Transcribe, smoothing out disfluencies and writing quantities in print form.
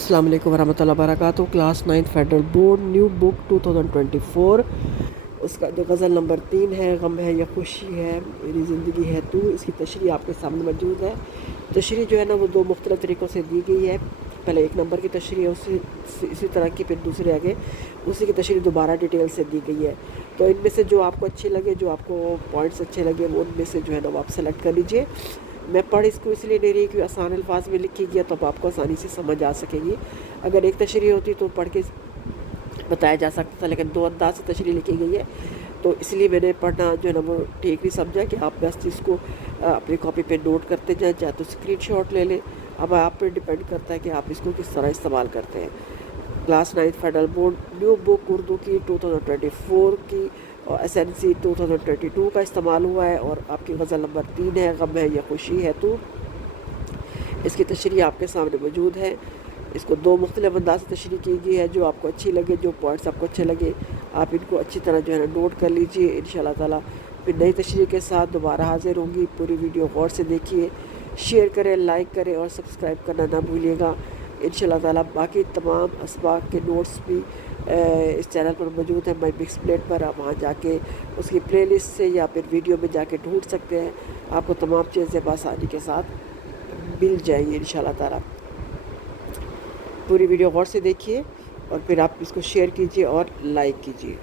السلام علیکم ورحمۃ اللہ وبرکاتہ۔ کلاس 9 فیڈرل بورڈ نیو بک 2024، اس کا جو غزل نمبر 3 ہے، غم ہے یا خوشی ہے میری زندگی ہے تو، اس کی تشریح آپ کے سامنے موجود ہے۔ تشریح جو ہے نا وہ دو مختلف طریقوں سے دی گئی ہے۔ پہلے ایک نمبر کی تشریح ہے، اسی طرح کی پھر دوسرے آگے اسی کی تشریح دوبارہ ڈیٹیل سے دی گئی ہے۔ تو ان میں سے جو آپ کو اچھے لگے، جو آپ کو پوائنٹس اچھے لگے، وہ ان میں سے جو ہے نا وہ آپ سلیکٹ کر لیجئے۔ میں پڑھ اس کو اس لیے نہیں رہی کہ آسان الفاظ میں لکھی گیا تو اب آپ کو آسانی سے سمجھ آ سکے گی۔ اگر ایک تشریح ہوتی تو پڑھ کے بتایا جا سکتا تھا، لیکن دو انداز سے تشریح لکھی گئی ہے تو اس لیے میں نے پڑھنا جو ہے نا وہ ٹھیک نہیں سمجھا کہ آپ بس اس کو اپنی کاپی پہ نوٹ کرتے جائیں، چاہے تو اسکرین شاٹ لے لیں۔ اب آپ پہ ڈیپینڈ کرتا ہے کہ آپ اس کو کس طرح استعمال کرتے ہیں۔ کلاس 9 فیڈرل بورڈ نیو بک اردو کی 2024 کی اور SNC 2022 کا استعمال ہوا ہے، اور آپ کی غزل نمبر 3 ہے، غم ہے یا خوشی ہے تو۔ اس کی تشریح آپ کے سامنے موجود ہے۔ اس کو دو مختلف انداز سے تشریح کی گئی ہے۔ جو آپ کو اچھی لگے، جو پوائنٹس آپ کو اچھے لگے، آپ ان کو اچھی طرح جو ہے نا نوٹ کر لیجئے۔ انشاءاللہ تعالیٰ پھر نئی تشریح کے ساتھ دوبارہ حاضر ہوں گی۔ پوری ویڈیو غور سے دیکھیے، شیئر کریں، لائک کریں اور سبسکرائب کرنا نہ بھولیے گا۔ انشاءاللہ تعالیٰ باقی تمام اسباق کے نوٹس بھی اس چینل پر موجود ہیں، مائی بکس پلیٹ پر۔ آپ وہاں جا کے اس کی پلے لسٹ سے یا پھر ویڈیو میں جا کے ڈھونڈ سکتے ہیں۔ آپ کو تمام چیزیں بآسانی کے ساتھ مل جائیں گی انشاءاللہ تعالیٰ۔ پوری ویڈیو غور سے دیکھیے اور پھر آپ اس کو شیئر کیجیے اور لائک کیجیے۔